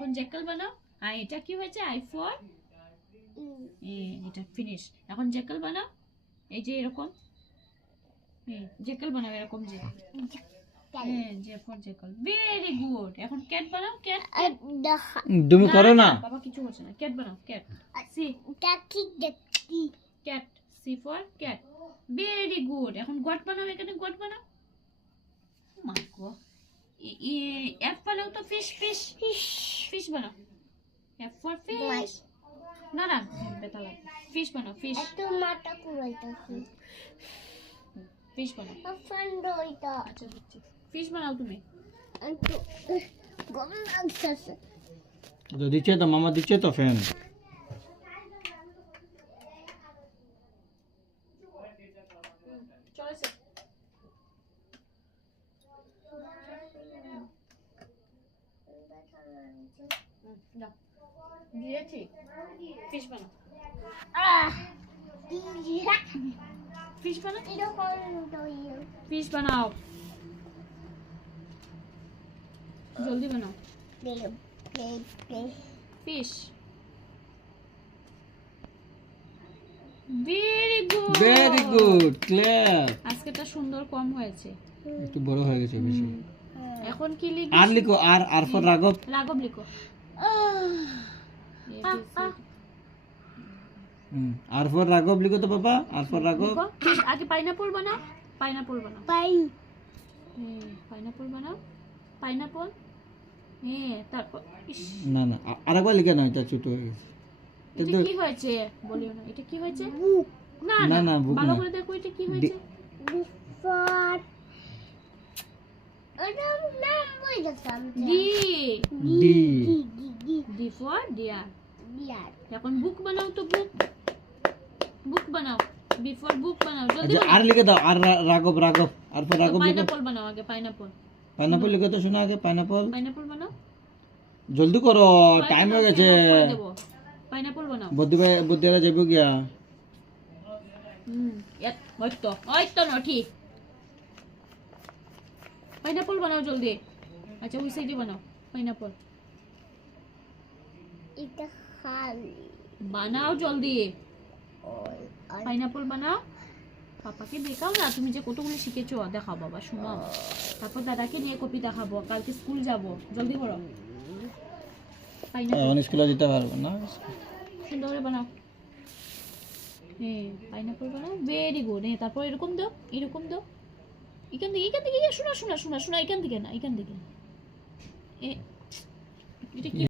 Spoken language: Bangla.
এখন জ্যাকল বানাও। আর এটা কি হয়েছে? আই ফর এটা ফিনিশ। এখন জ্যাকল বানাও, এই যে এরকম। জ্যাকল বানাও এরকম, যে যে ফর জ্যাকল। Very good. এখন ক্যাট বানাও। ক্যাট তুমি করো না। বাবা কিছু হচ্ছে না। ক্যাট বানাও। Cat C cat, C for cat. Very good. এখন গট বানাও, এখানে গট বানাও। মাগো, এফ বানাও তো। ফিশ ফিশ ফিশ বানাও। F for fish. না না, বেতা লাগবে। ফিশ বানাও। ফিশ ফিশ বানাও। আচ্ছা দিচ্ছি। ফিশ বানাও তুমি। তো দিচ্ছে তো, মামা দিচ্ছে তো ফ্যান। চলেছে। দাও, দিয়েছি। ফিশ বানাও। ফিশ বানাও। ফিশ বানাও, জলদি বানাও। Fish. Very good. Very good, clear. আজকেটা সুন্দর কম হয়েছে। একটু বড় হয়ে গেছে বেশি। এখন কি লিখি? আর লিখো, আর ফর রাঘব। রাঘব লিখো। আর ফর রাঘব লিখো তো বাবা। আর ফর রাঘব। লিখো। আগে পাইনাপল বানাও। পাইনাপল বানাও। পাইনাপল বানাও। পাইনাপল। তারপর না না, আরেকবার লিখে নাও, এটা ছোট হয়ে গেছে। এটা কি হয়েছে বলিও না। এটা কি হয়েছে? না না না, না, বুক ভালো না। করে দেখো এটা কি হয়েছে। D. D. D for deer. এখন বুক বানাও তো। বুক বুক বানাও। বি ফর বুক বানাও। জলদি আচ্ছা, আর লিখে দাও। আর রাঘব, রাঘব। আর ফর রাঘব লিখো। পাইনাপল বানাও আগে। পাইনাপল। পাইনাপল লিখো তো, শোনো আগে। পাইনাপল। পাইনাপল বানাও। জলদি করো, টাইম হয়ে গেছে। পাইনাপল বানাও। বুদ্ধিরা যাবো গিয়া। ওই তো নটি। পাইনাপল বানাও জলদি। আচ্ছা ওই সাইডে বানাও। পাইনাপল বানাও জলদি। পাইনাপল বানাও। পাপাকে দেখাও না, তুমি যে কতগুলো শিখেছো। দেখাও বাবা, শোনাও। তারপর দাদাকে নিয়ে কপি দেখাবো, কালকে স্কুল যাব। জলদি করো। পাইনাপল এখন স্কুলে যেতে পারবো না। সুন্দর করে বানাও। পাইনাপল বানাও। Very good. তারপর এরকম দাও। এরকম দাও। এখান থেকে শোনা শোনা শোনা শোনা। এখান থেকে না, এখান থেকে। এটা কি